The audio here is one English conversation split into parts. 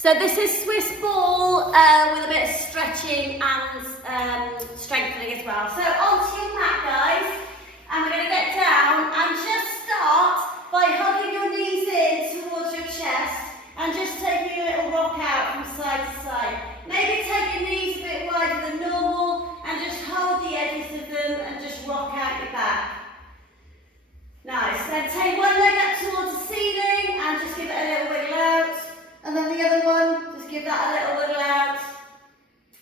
So this is Swiss ball with a bit of stretching and strengthening as well. So onto your mat, guys, and we're going to get down and just start by hugging your knees in towards your chest and just taking a little rock out from side to side. Maybe take your knees a bit wider than normal and just hold the edges of them and just rock out your back. Nice. Then take one leg up towards the ceiling and just give it a little wiggle out. And then the other one, just give that a little wiggle out.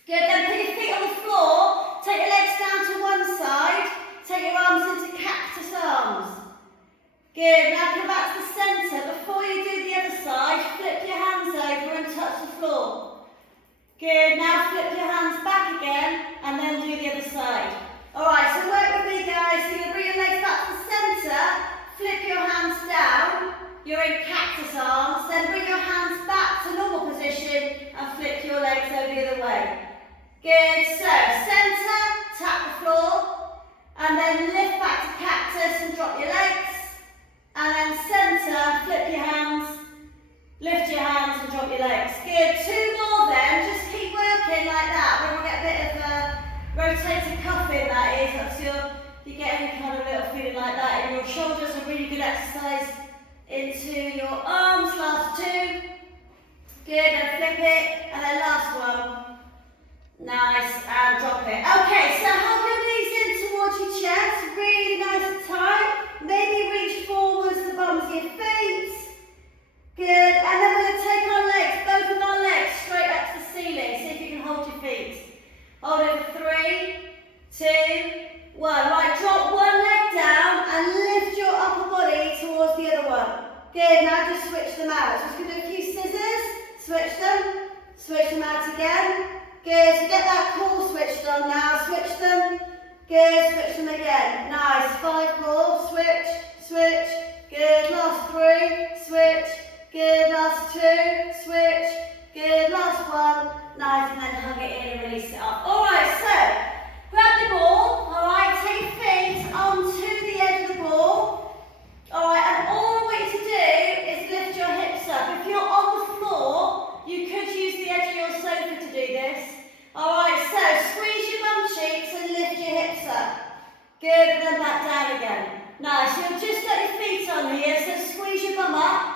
Good, then put your feet on the floor, take your legs down to one side, take your arms into cactus arms. Good, now come back to the centre. Before you do the other side, flip your hands over and touch the floor. Good, now flip your hands back again and then do the other side. Alright, so work with me, guys. So you're going to bring your legs back to the centre, flip your hands down. You're in cactus arms, then bring your hands back to normal position and flip your legs over the other way. Good, so centre, tap the floor, and then lift back to cactus and drop your legs. And then centre, flip your hands, lift your hands and drop your legs. Good, two more then, just keep working like that. Then we'll get a bit of a rotator cuff in, that is. That's you get any kind of little feeling like that in your shoulders, a really good exercise. Into your arms, last two. Good, and flip it, and then last one. Nice, and drop it. Okay, so hug your knees in towards your chest, really nice and tight. Maybe reach forwards, the bums of your feet. Good, and then we're going to take our legs, both of our legs, straight up to the ceiling. See if you can hold your feet. Hold it for 3, 2, 1. Right, drop one leg down and lift your upper body towards the other one. Good, now just switch them out. Just going to do a few scissors, switch them out again. Good, so get that core switched on now, switch them. Good, switch them again. Nice, 5 more, switch. Good, last 3, switch. Good, last 2, switch. Good, last 1. Nice, and then hug it in and release it up. Alright, so grab the ball, alright, take your feet onto the edge of the ball. Alright, and all I want you to do is lift your hips up. If you're on the floor, you could use the edge of your sofa to do this. Alright, so squeeze your bum cheeks and lift your hips up. Good, and then back down again. Nice, you've just got your feet on here, so squeeze your bum up.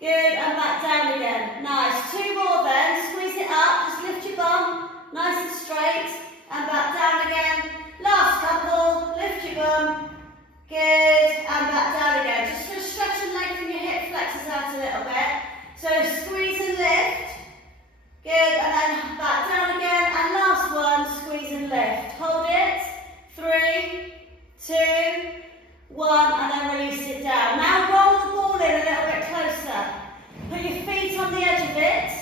Good, and back down again. Nice, 2 more then, squeeze it up, just lift your bum, nice and straight, and back down again. Last couple, lift your bum. Good, and back down again. Just for stretch and lengthen your hip flexors out a little bit. So squeeze and lift. Good, and then back down again. And last one, squeeze and lift. Hold it. 3, 2, 1, and then release it down. Now roll the ball in a little bit closer. Put your feet on the edge of it.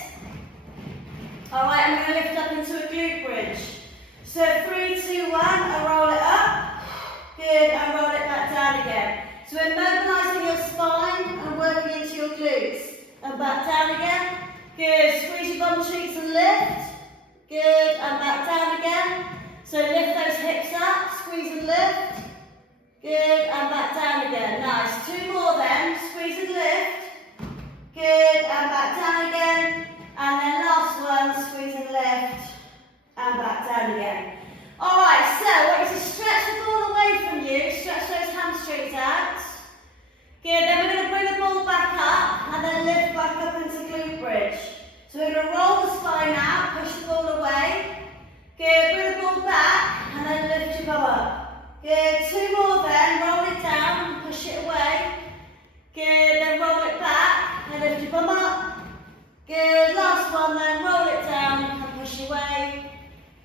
Alright, I'm going to lift up into a glute bridge. So 3, 2, 1, and roll it up. Good, and roll it back down again. So we're mobilising your spine and working into your glutes. And back down again. Good, squeeze your bum cheeks and lift. Good, and back down again. So lift those hips up, squeeze and lift. Good, and back down again. Nice, 2 more then, squeeze and lift. Good, and back down again. And then last one, squeeze and lift. And back down again. Alright, so I want you to stretch the ball away from you, stretch those hamstrings out. Good, then we're going to bring the ball back up and then lift back up into glute bridge. So we're going to roll the spine out, push the ball away. Good, bring the ball back and then lift your bum up. Good, 2 more then, roll it down and push it away. Good, then roll it back and lift your bum up. Good, last one then, roll it down and push away.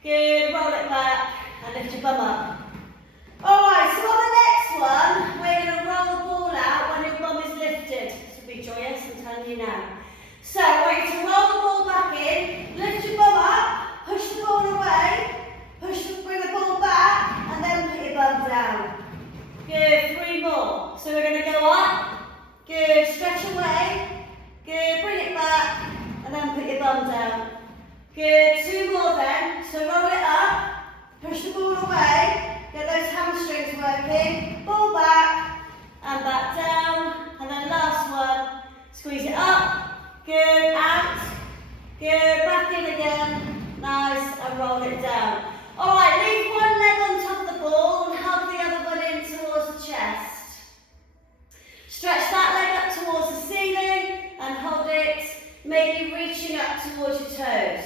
Good, roll it back and lift your bum up. Alright, so on the next one, we're going to roll the ball out when your bum is lifted. This will be joyous, I'm telling you now. So, I want you to roll the ball back in, lift your bum up, push the ball away, bring the ball back, and then put your bum down. Good, 3 more. So we're going to go up, good, stretch away, good, bring it back, and then put your bum down. Good, 2 more then, so roll it up, push the ball away, get those hamstrings working, ball back, and back down, and then last one, squeeze it up, good, out, it down. All right, leave one leg on top of the ball and hug the other one in towards the chest. Stretch that leg up towards the ceiling and hold it, maybe reaching up towards your toes.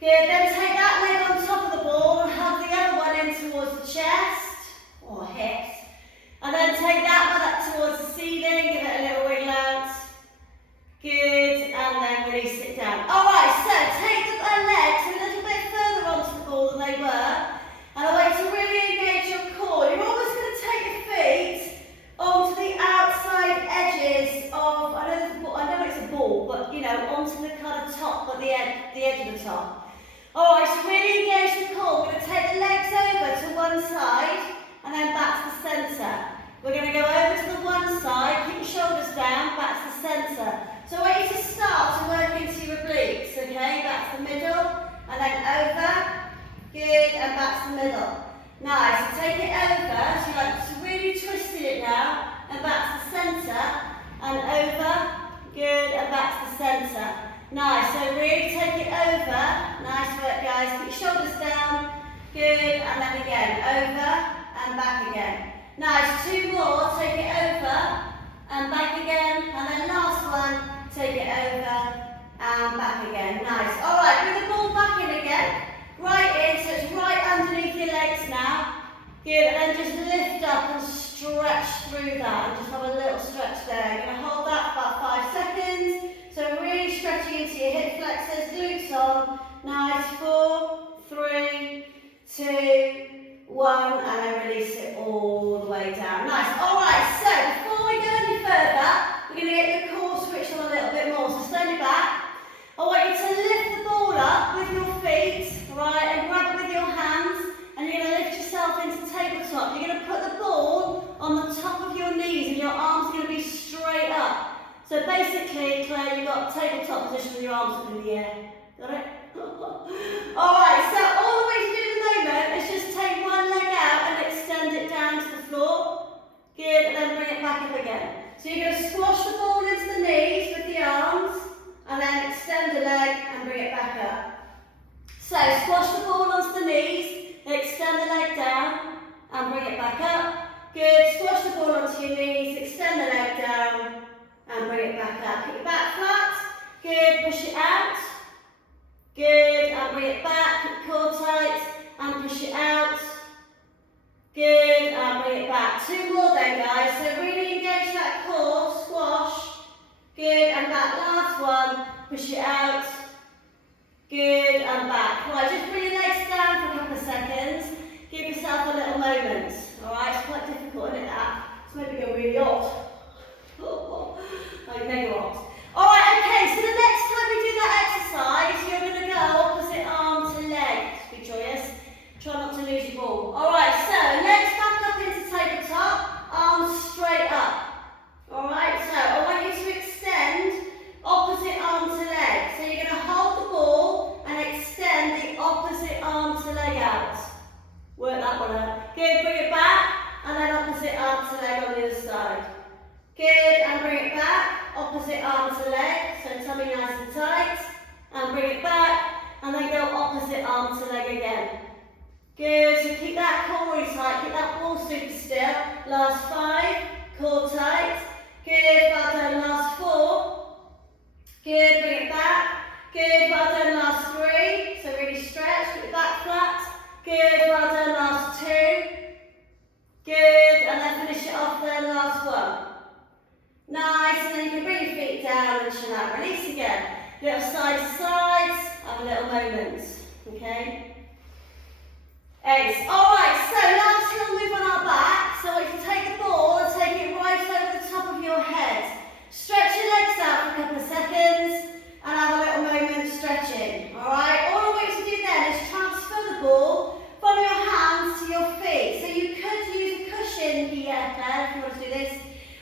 Good, then take that leg on top of the ball and hug the other one in towards the chest or hips. And then take that one up towards the ceiling, give it a little wiggle out. Good, and then release it down. Alright, so take the legs a little bit further onto the ball than they were. And I want you to really engage your core. You're always going to take your feet onto the outside edges of, I know it's a ball, but you know, onto the kind of top, but the edge of the top. Alright, so really engage the core. We're going to take the legs over to one side and then back to the centre. We're going to go over to the one side, keep your shoulders down, back to the centre. So I want you to start to work into your obliques, okay? Back to the middle, and then over, good, and back to the middle. Nice, so take it over, so you're like really twisting it now, and back to the centre, and over, good, and back to the centre. Nice, so really take it over, nice work guys, keep your shoulders down, good, and then again, over, and back again. Nice, two more, take it over, and back again, and then last one, take it over, and back again. Nice. Alright, bring the ball back in again, right in, so it's right underneath your legs now. Good, and then just lift up and stretch through that, and just have a little stretch there. You're going to hold that for about 5 seconds, so really stretching into your hip flexors, glutes on. Nice, 4, 3, 2, 1, and then release it all the way down. Nice. Alright, so before we go any further, we're going to get your core switched on a little bit more. So slowly back. I want you to lift the ball up with your feet, right, and grab it with your hands, and you're going to lift yourself into tabletop. You're going to put the ball on the top of your knees, and your arms are going to be straight up. So basically, Claire, you've got tabletop position with your arms up in the air. Got it? Alright, so all the way to do at the moment is just take one leg out and extend it down to the floor. Good, and then bring it back up again. So you're going to squash the ball into the knees with the arms, and then extend the leg and bring it back up. So squash the ball onto the knees, extend the leg down, and bring it back up. Good, squash the ball onto your knees, extend the leg down, and bring it back up. Keep your back flat. Good, push it out. Good, and bring it back, keep the core tight, and push it out. Good, and bring it back. 2 more then guys, so really engage that core, squash. Good, and back, last one, push it out. Good, and back. Right, just bring your legs down for a couple of seconds. Give yourself a little moment. Alright, it's quite difficult, isn't it that? It's maybe go really hot. Like mega hot. Alright, okay, so the next time we do that exercise, you're going to go opposite arm to leg. Just be joyous. Try not to lose your ball. Alright, so legs back up into tabletop, arms straight up. Alright, so I want you to extend opposite arm to leg. So you're going to hold the ball and extend the opposite arm to leg out. Work that one out. Good, bring it back, and then opposite arm to leg on the other side. Good, and bring it back, opposite arm to leg, so tummy nice and tight, and bring it back, and then go opposite arm to leg again. Good, so keep that core really tight, keep that ball super still. Last 5, core tight. Good, well done, last 4. Good, bring it back. Good, well done, last 3. So really stretch, keep your back flat. Good, well done, last 2. Good, and then finish it off then, last 1. Nice, and then you can bring your feet down and chill out. Release again. Little side to sides, have a little moment. Okay? Ace. Alright, so last little move on our back. So we can take the ball and take it right over the top of your head. Stretch your legs out for a couple of seconds and have a little moment stretching. Alright, all I want you to do then is transfer the ball from your hands to your feet. So you could use a cushion here, Claire, if you want to do this.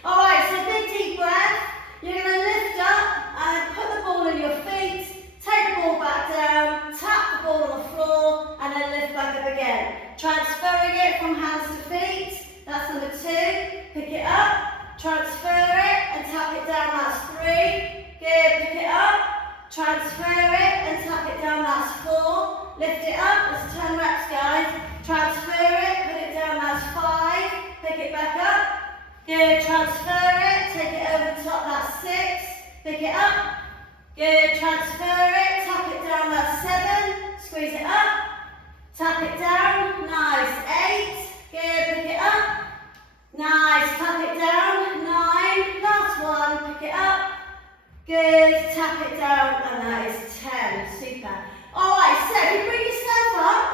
Alright, so big deep breath. You're going to lift up and put the ball in your feet, take the ball back down, tap the ball on the floor, and then lift back up again. Transferring it from hands to feet, that's number 2. Pick it up, transfer it, and tap it down, that's 3. Good, pick it up, transfer it, and tap it down, lift it up, that's 10 reps guys. Transfer it, put it down, that's 5. Pick it back up. Good, transfer it, take it over the top, that's 6. Pick it up. Good, transfer it, tap it down, that's 7. Squeeze it up. Tap it down, nice. 8. Good, pick it up. Nice, tap it down. 9. Last one, pick it up. Good, tap it down, and that is 10. Super. Alright, so if you bring yourself up,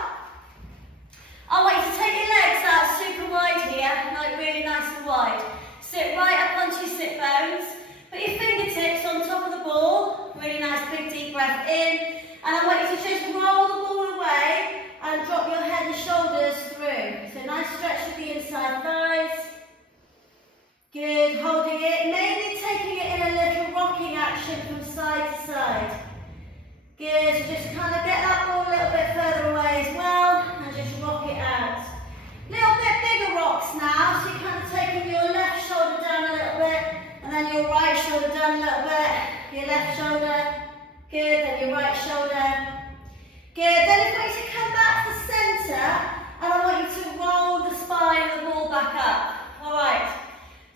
I want you to take your legs out super wide here, like really nice and wide. Sit right up onto your sit bones. Put your fingertips on top of the ball. Really nice big deep breath in. And I want you to just roll the ball away and drop your head and shoulders through. So nice stretch of the inside thighs. Good, holding it, maybe taking it in a little rocking action from side to side. Good, so just kind of get that ball a little bit further away as well and just rock it out. Little bit bigger rocks now, so you're kind of taking your left shoulder down a little bit and then your right shoulder down a little bit, your left shoulder, good, then your right shoulder. Good, then it's going to come back to the centre and I want you to roll the spine of the ball back up. Alright,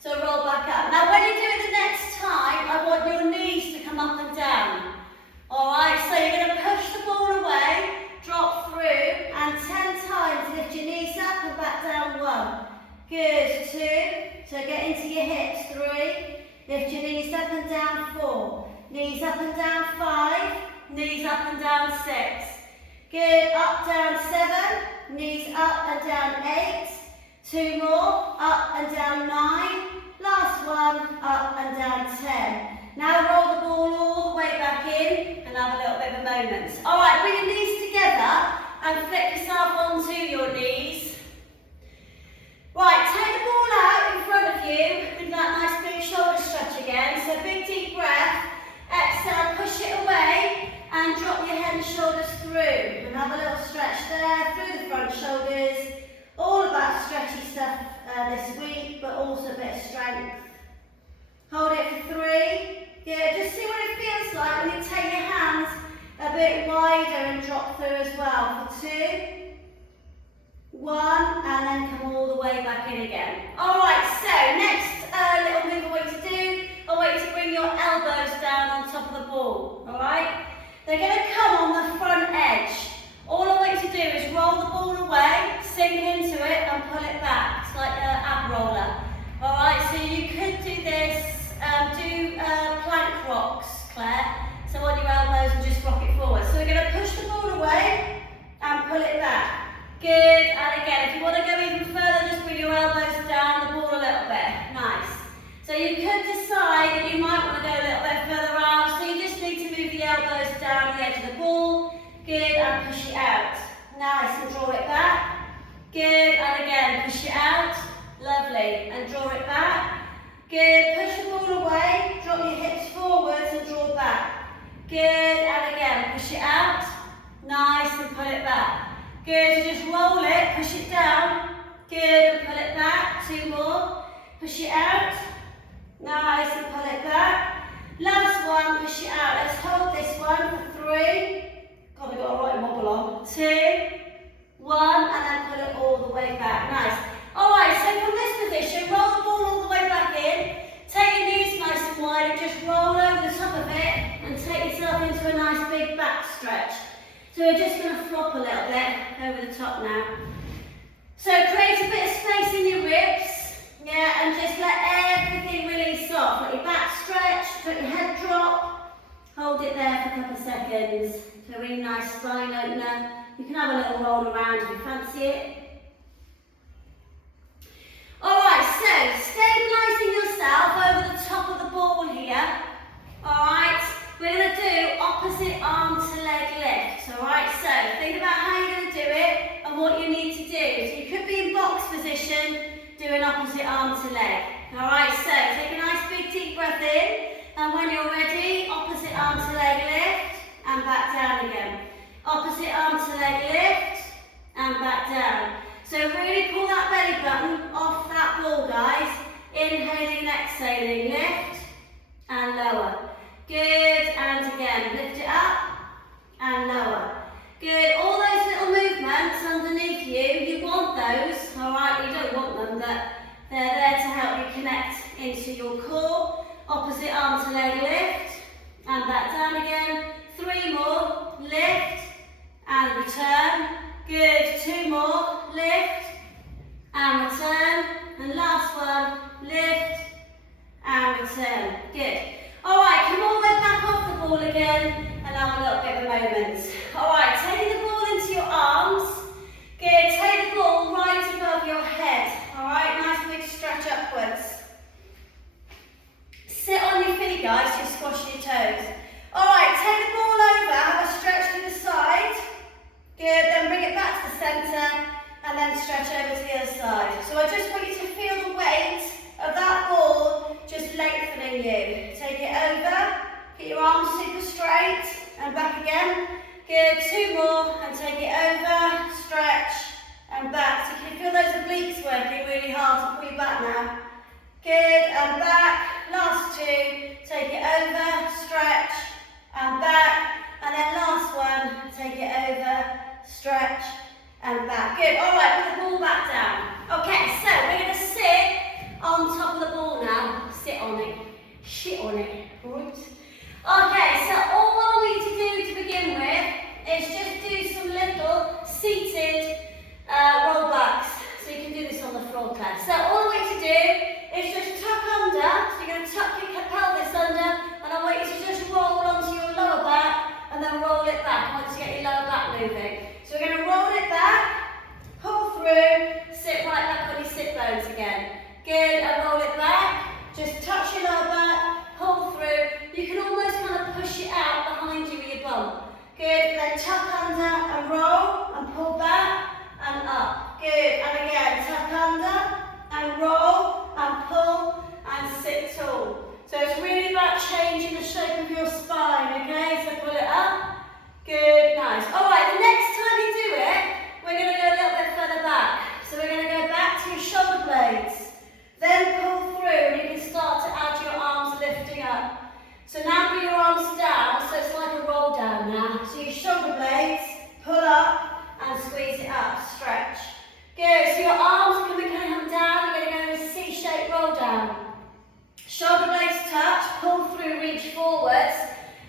so roll back up. Now when you do it the next time, I want your knees to come up and down. Alright, so you're going to push the ball away, drop through, and 10 times lift your knees up and back down. 1. Good, 2. So get into your hips. 3. Lift your knees up and down. 4. Knees up and down. 5. Knees up and down. 6. Good, up, down. 7. Knees up and down. 8. 2 more, up and down. 9. Last one, up and down. 10. Now roll the ball all the way back in and have a little bit of a moment. Alright, bring your knees together and flip yourself onto your knees. Right, take the ball out in front of you with that nice big shoulder stretch again. So big deep breath, exhale, push it away and drop your head and shoulders through. And have a little stretch there through the front shoulders. All about stretchy stuff this week, but also a bit of strength. Hold it for 3. Good, just see what it feels like when you take your hands a bit wider and drop through as well. For 2, 1, and then come all the way back in again. Alright, so next little move I want you to do, I want you to bring your elbows down on top of the ball. Alright? They're going to come on the front edge. All I want you to do is roll the ball away, sink into it and pull it back. It's like an ab roller. Alright, so you could do this, plank rocks, Claire. So on your elbows and just rock it forward. So we're going to push the ball away and pull it back. Good, and again, if you want to go even further, just bring your elbows down the ball a little bit. Nice. So you could decide that you might want to go a little bit further out, so you just need to move the elbows down the edge of the ball. Good, and push it out. Nice, and draw it back. Good, and again, push it out. Lovely, and draw it back. Good, push the ball away, drop your hips forwards and draw back. Good, and again, push it out. Nice, and pull it back. Good, so just roll it, push it down. Good, and pull it back. 2 more. Push it out. Nice, and pull it back. Last one, push it out. Let's hold this one for 3. God, we've got a right wobble on. 2, 1, and then pull it all the way back. Nice. Alright, so from this position, roll the ball all the way back in. Take your knees nice and wide and just roll over the top of it and take yourself into a nice big back stretch. So we're just going to flop a little bit over the top now. So create a bit of space in your ribs, yeah, and just let everything release off. Let your back stretch, let your head drop. Hold it there for a couple of seconds. So a really nice spine opener. You can have a little roll around if you fancy it. Alright, so stabilising yourself over the top of the ball here. Alright, we're going to do opposite arm to leg lifts. Alright, so think about how you're going to do it and what you need to do. So you could be in box position, doing opposite arm to leg. Alright, so take a nice big deep breath in, and when you're ready, opposite arm to leg lift and back down again. Opposite arm to leg lift and back down. So really pull that belly button off that ball, guys. Inhaling and exhaling, lift and lower. Good, and again, lift it up and lower. Good. All those little movements underneath you, you want those, all right? You don't want them, but they're there to help you connect into your core. Opposite arm to leg lift, and back down again. 3 more, lift, and return. Good. 2 more, lift, and return. And last one, lift, and return. Good. All right, come all the way back off the ball again, and have a little bit of a moment. All right, taking the ball into your arms. Good, take the ball right above your head. All right, nice big stretch upwards. Sit on your feet, guys, just squash your toes. All right, take the ball over, have a stretch to the side. Good, then bring it back to the centre, and then stretch over to the other side. So I just want you to feel the weight of that ball just lengthening you. Take it over, get your arms super straight, and back again. Good, 2 more, and take it over, stretch, and back. So you can feel those obliques working really hard to pull you back now. Good, and back. Last 2, take it over, stretch, and back. And then last one, take it over, stretch, and back. Good, all right, put the ball back down. Okay, so we're going to sit on top of the ball now. Sit on it, shit on it, right? Okay, so all I need to do to begin with is just do some little seated roll backs. So you can do this on the floor, class. So all I want you to do is just tuck under. So you're going to tuck your pelvis under, and I want you to just roll onto your lower back, and then roll it back. I want you to get your lower back moving. So we're going to roll it back, pull through, sit right back on your sit bones again. Good, and roll it back. Just touch your lower back, pull through. You can almost kind of push it out behind you with your bum. Good, then tuck under and roll and pull back and up. Good, and again, tuck under and roll and pull and sit tall. So it's really about changing the shape of your spine, okay? So pull it up. Good, nice. All right, the next time you do it, we're going to go a little bit further back. So we're going to go back to your shoulder blades. Then pull through, and you can start to add your arms lifting up. So now bring your arms down, so it's like a roll down now. So your shoulder blades, pull up and squeeze it up, stretch. Good, so your arms are going to come down, you're going to go in a C-shaped roll down. Shoulder blades touch, pull through, reach forwards,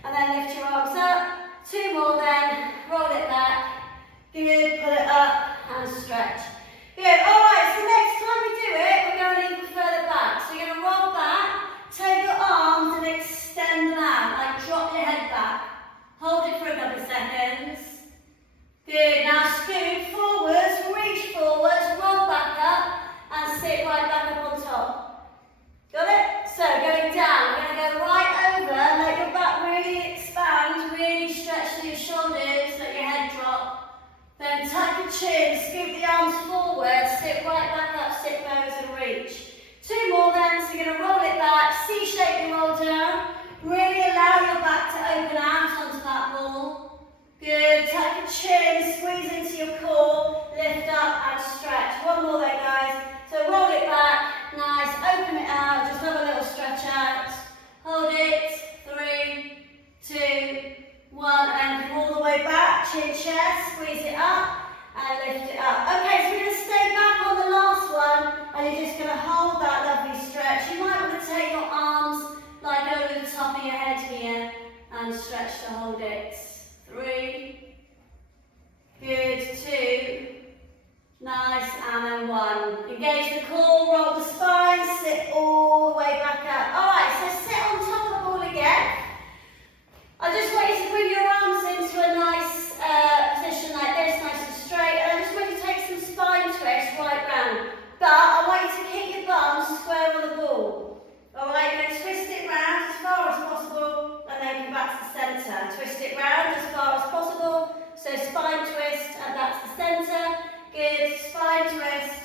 and then lift your arms up. 2 more then, roll it back. Good, pull it up and stretch. Good, alright, so next time we do it, we're going even further back. So you're going to roll back, take your arms and extend them out, like drop your head back. Hold it for a couple of seconds. Good, now scoot forwards, reach forwards, roll back up, and sit right back up on top. Got it? So going down, we're going to go right over, let your back really expand, really stretch through your shoulders, let your head drop. Then tuck your chin, scoop the arms forward, sit right back up, sit bones and reach. 2 more then, so you're going to roll it back, C-shape your roll down. Really allow your back to open out onto that ball. Good, tuck your chin, squeeze into your core, lift up and stretch. 1 more there, guys. So roll it back, nice, open it out, just have a little stretch out. Hold it, 3, 2, 1, and come all the way back, chin, chest, squeeze it up, and lift it up. Okay, so we're going to stay back on the last one, and you're just going to hold that lovely stretch. You might want to take your arms like over the top of your head here, and stretch to hold it. 3, good, 2, nice, and then 1. Engage the core, roll the spine, sit all the way back up. Alright, so sit on top of the ball again. I just want you to bring your arms into a nice position like this, nice and straight, and I just want you to take some spine twists right round. But I want you to keep your bum square on the ball. Alright, you're going to twist it round as far as possible, and then come back to the centre. Twist it round as far as possible, so spine twist and back to the centre. Good, spine twist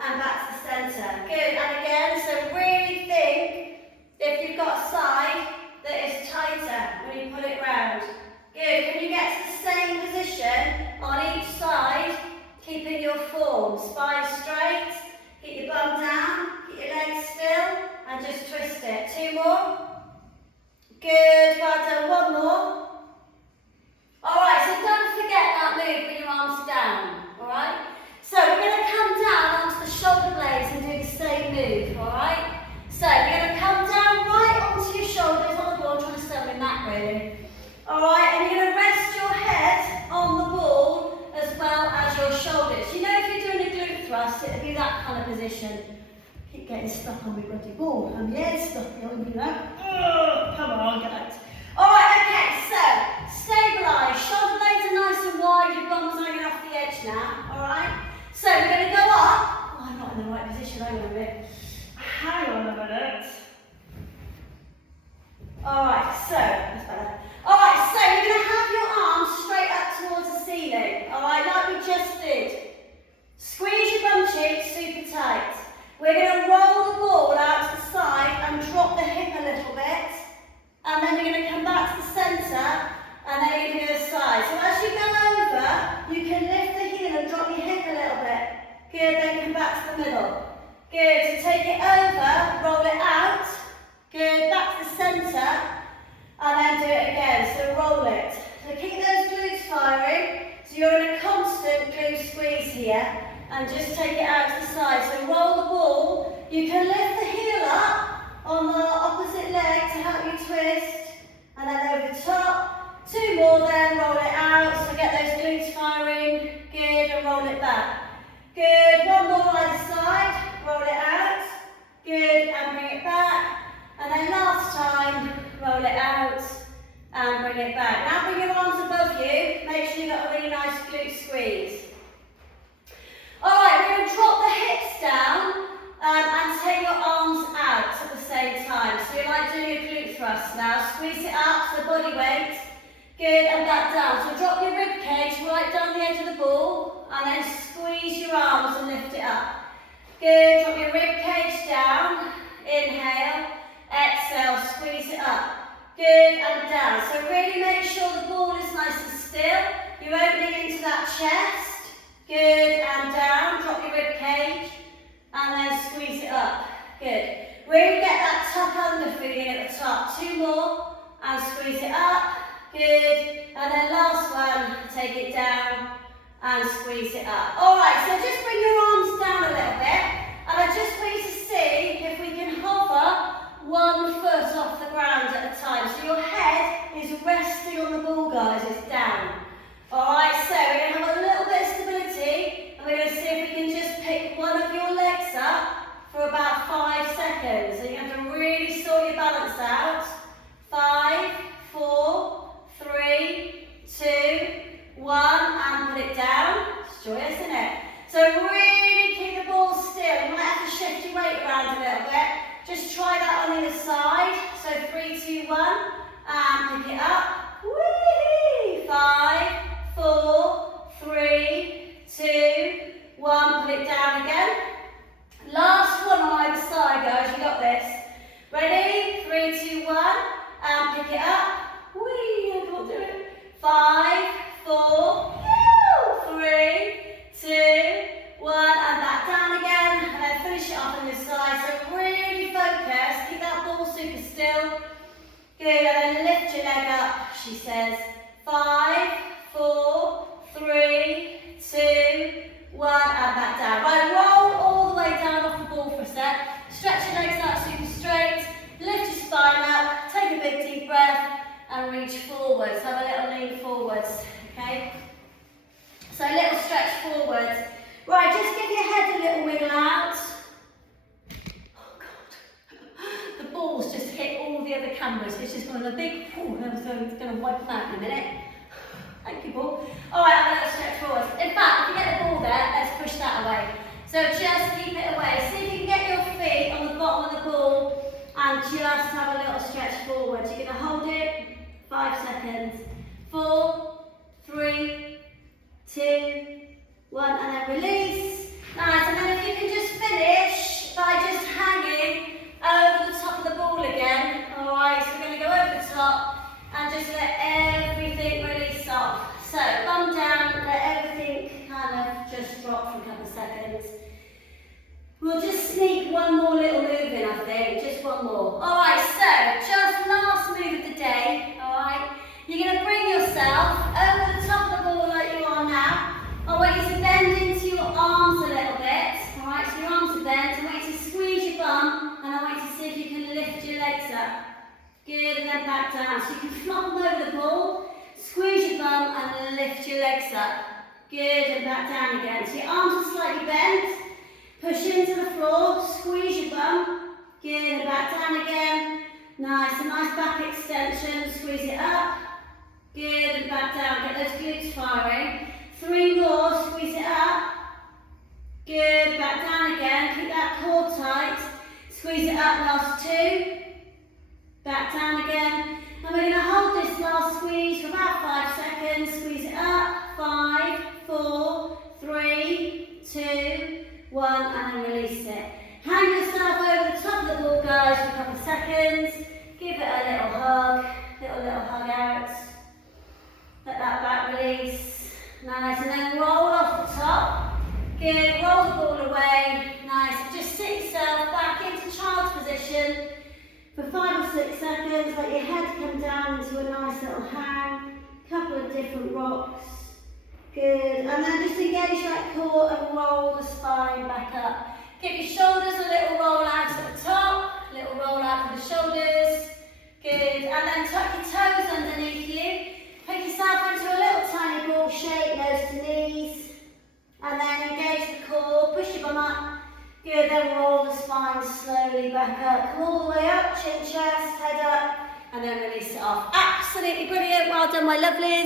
and back to the centre. Good, and again, so really think if you've got a side that is tighter when you put it round. Good, can you get to the same position on each side, keeping your form. Spine straight, keep your bum down, keep your legs still, and just twist it. 2 more. Good, well done, 1 more. Alright, so don't forget really. Alright, and you're going to rest your head on the ball as well as your shoulders. You know, if you're doing a glute thrust, it'll be that kind of position. Keep getting stuck on my bloody ball. And the head's stuck, you don't do that. Oh, come on, get out. Alright, okay, so stabilise. Shoulder blades are nice and wide, your bum's hanging off the edge now. Alright? So we're going to go up. Oh, I'm not in the right position, hang on a minute. Hang on a minute. Alright, so that's better. Alright, so you're going to have your arms straight up towards the ceiling. Alright, like we just did. Squeeze your bum cheeks super tight. We're going to roll the ball out to the side and drop the hip a little bit. And then we're going to come back to the centre and then you're going to do the side. So as you go over, you can lift the heel and drop your hip a little bit. Good, then come back to the middle. Good, so take it over, roll it out. Good, back to the centre. And then do it again, so roll it. So keep those glutes firing. So you're in a constant glute squeeze here. And just take it out to the side. So roll the ball. You can lift the heel up on the opposite leg to help you twist. And then over the top. 2 more then, roll it out. So get those glutes firing. Good, and roll it back. Good, 1 more either side. Roll it out. Good, and bring it back. And then last time, roll it out and bring it back. Now bring your arms above you. Make sure you've got a really nice glute squeeze. Alright, we're going to drop the hips down and take your arms out at the same time. So you're like doing a glute thrust now. Squeeze it up, so body weight. Good, and back down. So drop your rib cage right down the edge of the ball and then squeeze your arms and lift it up. Good, drop your rib cage down. Inhale. Exhale, squeeze it up. Good, and down. So really make sure the ball is nice and still. You're opening into that chest. Good, and down. Drop your rib cage. And then squeeze it up. Good. Really get that tuck under feeling at the top. 2 more. And squeeze it up. Good. And then last one. Take it down. And squeeze it up. Alright, so just bring your arms down a little bit. And I just want you to see if we can hover 1 foot off the ground at a time. So your head is resting on the ball, guys. It's down. Alright, so we're going to have a little bit of stability. And we're going to see if we can just pick one of your legs up for about 5 seconds. So you have to really sort your balance out. 5, 4, 3, 2, 1. And put it down. It's joyous, isn't it? So really keep the ball still. You might have to shift your weight around a little bit. Just try that on either side. So 3, 2, 1, and pick it up. Whee! 5, 4, 3, 2, 1. Put it down again. Last one on either side, guys. You got this. Ready? 3, 2, 1, and pick it up. Whee! I can't do it. 5, 4, 3, 2, 1, and back down again. And then finish it off on this side. So really focus. Keep that ball super still. Good, and then lift your leg up, she says. 5, 4, 3, 2, 1, and back down. Right, roll all the way down off the ball for a sec. Stretch your legs out super straight. Lift your spine up. Take a big deep breath and reach forwards. Have a little lean forwards, okay? So a little stretch forwards. Right, just give your head a little wiggle out. The ball's just hit all the other cameras. It's just one of the big, it's going to wipe them out in a minute. Thank you, ball. All right, have a little stretch forwards. In fact, if you get the ball there, let's push that away. So just keep it away. See if you can get your feet on the bottom of the ball and just have a little stretch forwards. You're going to hold it 5 seconds. 4, 3, 2, 1, and then release. Nice, and then if you can just finish by just hanging over the top of the ball again. Alright, so we're going to go over the top and just let everything release off. So, bum down, let everything kind of just drop for a couple of seconds. We'll just sneak one more little move in, I think, just one more. Alright, so, just last move of the day, alright. You're going to bring yourself over the top of the ball like you are now. I want you to bend into your arms a little bit. Alright, so your arms are bent. I want you to squeeze your bum and I want you to see if you can lift your legs up. Good, and then back down. So you can flop them over the ball, squeeze your bum and lift your legs up. Good, and back down again. So your arms are slightly bent. Push into the floor, squeeze your bum. Good, and back down again. Nice, a nice back extension, squeeze it up. Good, and back down, get those glutes firing. 3 more, squeeze it up. Good, back down again, keep that core tight. Squeeze it up, last 2. Back down again. And we're going to hold this last squeeze for about 5 seconds. Squeeze it up, 5, 4, 3, 2, 1, and then release it. Hang yourself over the top of the ball, guys, for a couple of seconds. Give it a little hug out. Let that back release. Nice, and then roll off the top. Good, roll the ball away. Nice, just sit yourself back into child's position for 5 or 6 seconds. Let your head come down into a nice little hang. Couple of different rocks. Good, and then just engage that core and roll the spine back up. Give your shoulders a little roll out at the top, little roll out for the shoulders. Good, and then tuck your toes underneath you. Pick yourself into a little tiny ball shape, nose to knees. And then engage the core, push your bum up. Good, then roll the spine slowly back up. Come all the way up, chin, chest, head up, and then release it off. Absolutely brilliant, well done my lovelies.